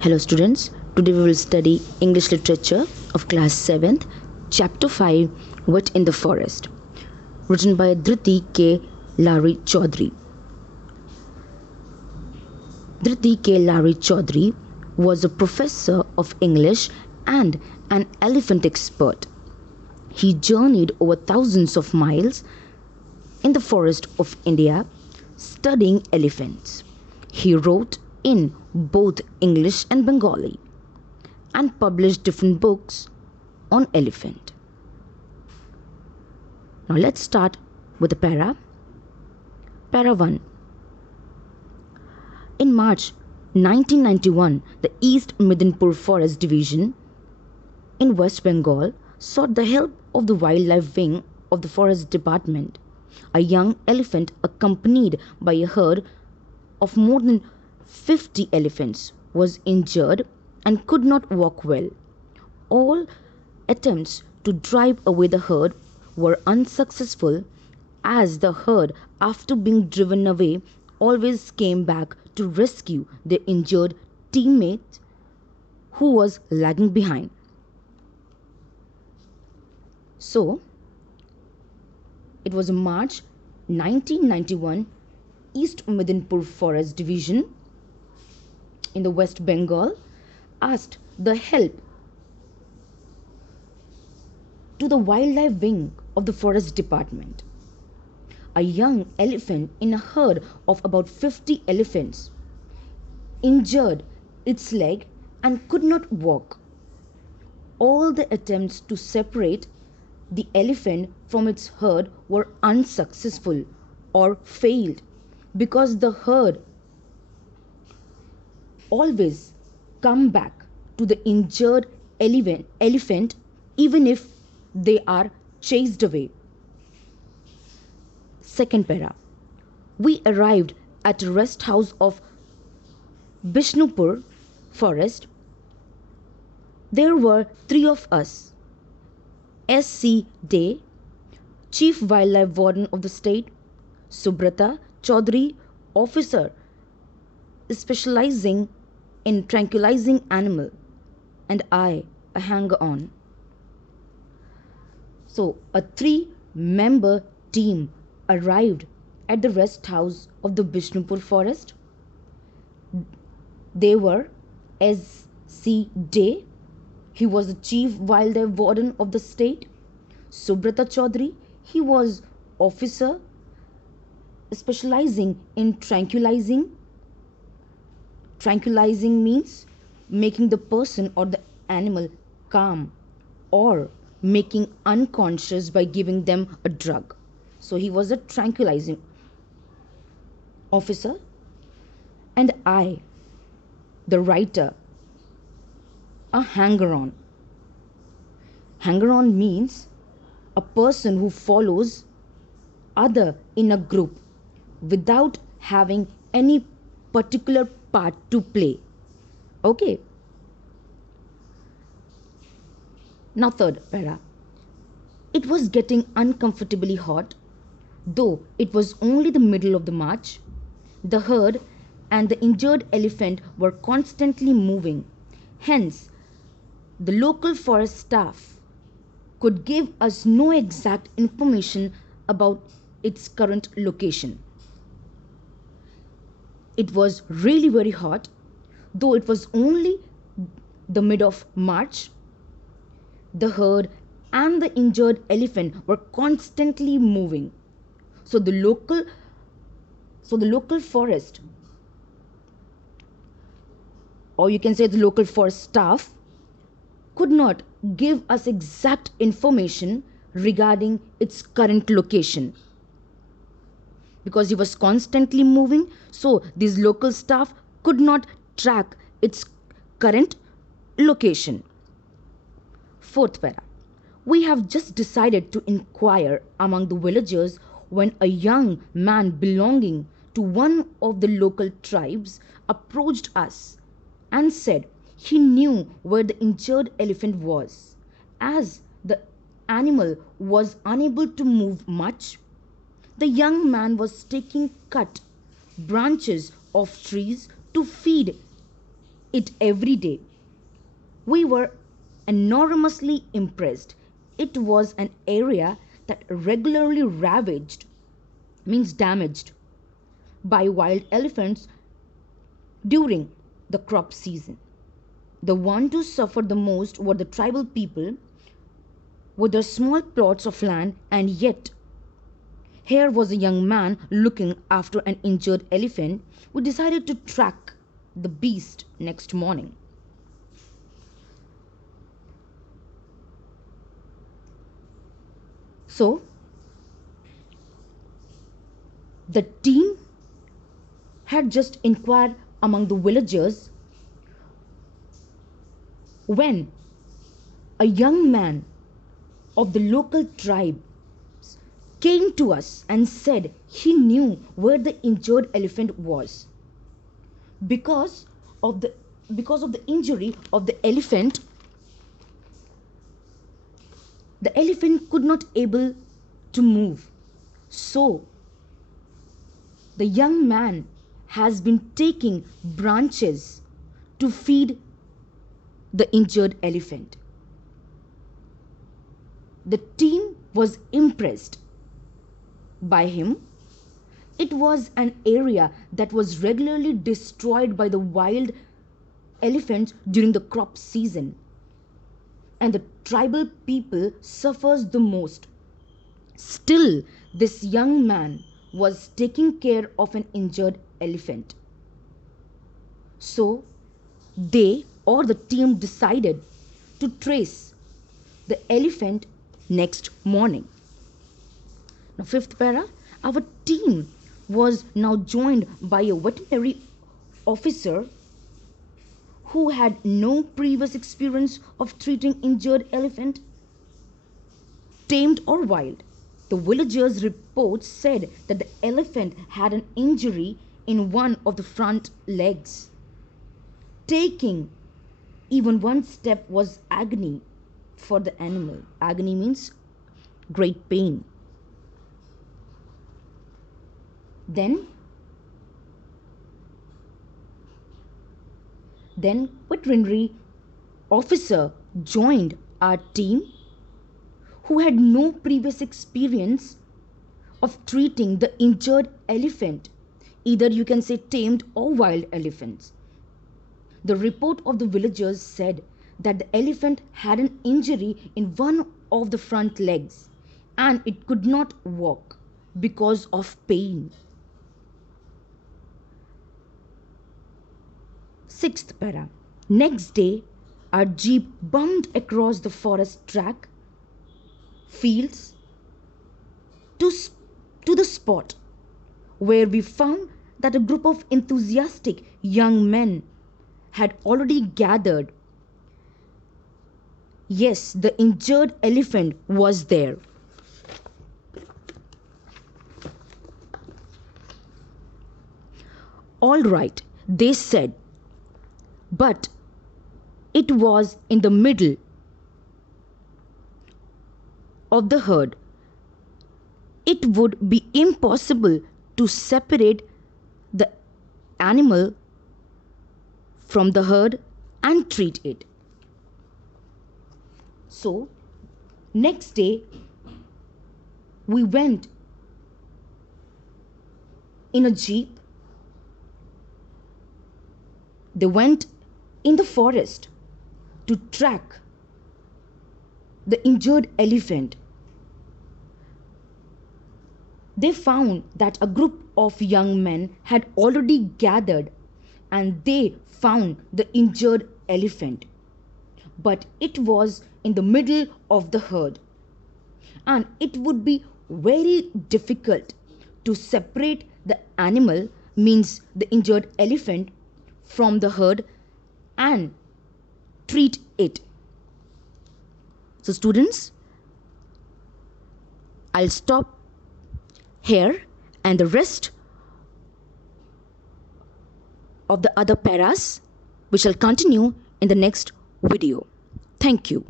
Hello students, today we will study English literature of class 7th, chapter 5, Wet in the Forest, written by Dhriti K. Lari Chaudhary. Dhriti K. Lari Chaudhary was a professor of English and an elephant expert. He journeyed over thousands of miles in the forest of India studying elephants. He wrote in both English and Bengali and published different books on elephant. Now let's start with the para. Para 1. In March 1991, the East Midinpur Forest Division in West Bengal sought the help of the Wildlife Wing of the Forest Department. A young elephant accompanied by a herd of more than 50 elephants was injured and could not walk well. All attempts to drive away the herd were unsuccessful, as the herd, after being driven away, always came back to rescue their injured teammate who was lagging behind. So, it was March 1991, East Midinpur Forest Division in the West Bengal asked the help to the Wildlife Wing of the Forest Department. A young elephant in a herd of about 50 elephants injured its leg and could not walk. All the attempts to separate the elephant from its herd were unsuccessful or failed because the herd always come back to the injured elephant even if they are chased away. Second para. We arrived at a rest house of Bishnupur forest. There were 3 of us: S.C. Day, Chief Wildlife Warden of the state; Subrata Chaudhary, officer specializing in tranquilizing animal; and I, a hanger-on. So a 3-member team arrived at the rest house of the Bishnupur forest. They were S.C. Day, he was the Chief Wildlife Warden of the state; Subrata Chaudhary, he was officer specializing in tranquilizing. Tranquilizing means making the person or the animal calm or making unconscious by giving them a drug. So he was a tranquilizing officer. And I, the writer, a hanger-on. Hanger-on means a person who follows other in a group without having any particular part to play. Okay. Now third para. It was getting uncomfortably hot, though it was only the middle of the March. The herd and the injured elephant were constantly moving. Hence, the local forest staff could give us no exact information about its current location. It was really very hot, though it was only the mid of March. The herd and the injured elephant were constantly moving. So the local forest, or you can say the local forest staff, could not give us exact information regarding its current location because he was constantly moving. So these local staff could not track its current location. Fourth para. We have just decided to inquire among the villagers when a young man belonging to one of the local tribes approached us and said he knew where the injured elephant was. As the animal was unable to move much, the young man was taking cut branches of trees to feed it every day. We were enormously impressed. It was an area that regularly ravaged, means damaged, by wild elephants during the crop season. The ones who suffered the most were the tribal people with their small plots of land, and yet here was a young man looking after an injured elephant who decided to track the beast next morning. So, the team had just inquired among the villagers when a young man of the local tribe came to us and said he knew where the injured elephant was. Because of the because of the injury of the elephant could not able to move. So the young man has been taking branches to feed the injured elephant. The team was impressed by him. It was an area that was regularly destroyed by the wild elephants during the crop season, and the tribal people suffers the most. Still, this young man was taking care of an injured elephant. So, they or the team decided to trace the elephant next morning. Now, fifth para, our team was now joined by a veterinary officer who had no previous experience of treating injured elephant, tamed or wild. The villagers' report said that the elephant had an injury in one of the front legs. Taking even one step was agony for the animal. Agony means great pain. Then veterinary officer joined our team who had no previous experience of treating the injured elephant, either you can say tamed or wild elephants. The report of the villagers said that the elephant had an injury in one of the front legs and it could not walk because of pain. Sixth para. Next day, our jeep bumped across the forest track, fields, to the spot where we found that a group of enthusiastic young men had already gathered. Yes, the injured elephant was there. All right, they said, but it was in the middle of the herd. It would be impossible to separate the animal from the herd and treat it. So, next day, we went in a jeep. They went in the forest to track the injured elephant. They found that a group of young men had already gathered and they found the injured elephant. But it was in the middle of the herd and it would be very difficult to separate the animal, means the injured elephant, from the herd and treat it. So students, I'll stop here and the rest of the other paras we shall continue in the next video. Thank you.